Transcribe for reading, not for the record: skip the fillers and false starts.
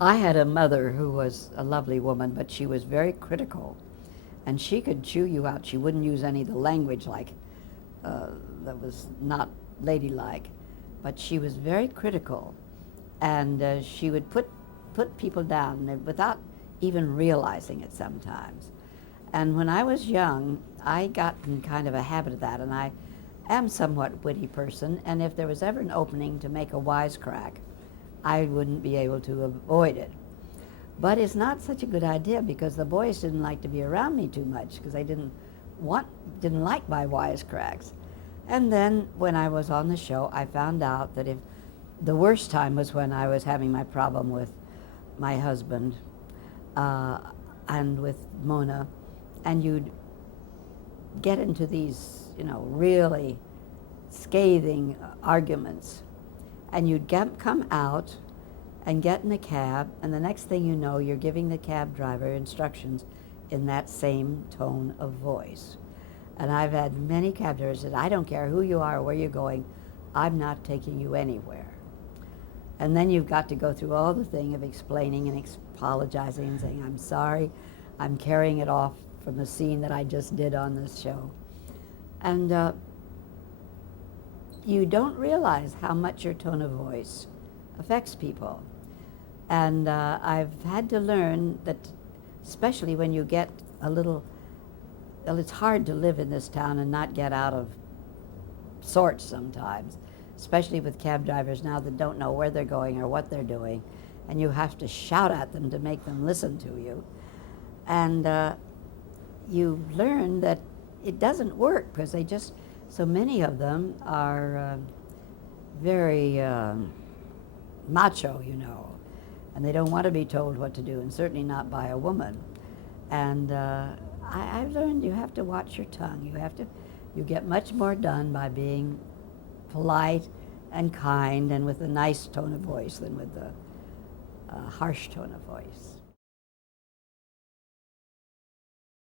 I had a mother who was a lovely woman, but she was very critical, and she could chew you out. She wouldn't use any of the language like uh, that was not ladylike, but she was very critical, and she would put people down without even realizing it sometimes. And when I was young, I got in kind of a habit of that, and I am somewhat witty person, and if there was ever an opening to make a wisecrack, I wouldn't be able to avoid it. But it's not such a good idea because the boys didn't like to be around me too much because they want didn't like my wisecracks. And then when I was on the show, I found out that if the worst time was when I was having my problem with my husband uh, and with Mona, and you'd get into these, really scathing arguments, and you'd come out and get in a cab, and the next thing you know, you're giving the cab driver instructions in that same tone of voice. And I've had many cab drivers that I don't care who you are or where you're going, I'm not taking you anywhere. And then you've got to go through all the thing of explaining and apologizing and saying, I'm sorry, I'm carrying it off from the scene that I just did on this show. And you don't realize how much your tone of voice affects people. And I've had to learn that, especially when you get a little, well, it's hard to live in this town and not get out of sorts sometimes, especially with cab drivers now that don't know where they're going or what they're doing, and you have to shout at them to make them listen to you. And you learn that it doesn't work because so many of them are very macho, and they don't want to be told what to do, and certainly not by a woman. And I've learned you have to watch your tongue. You get much more done by being polite and kind and with a nice tone of voice than with a harsh tone of voice.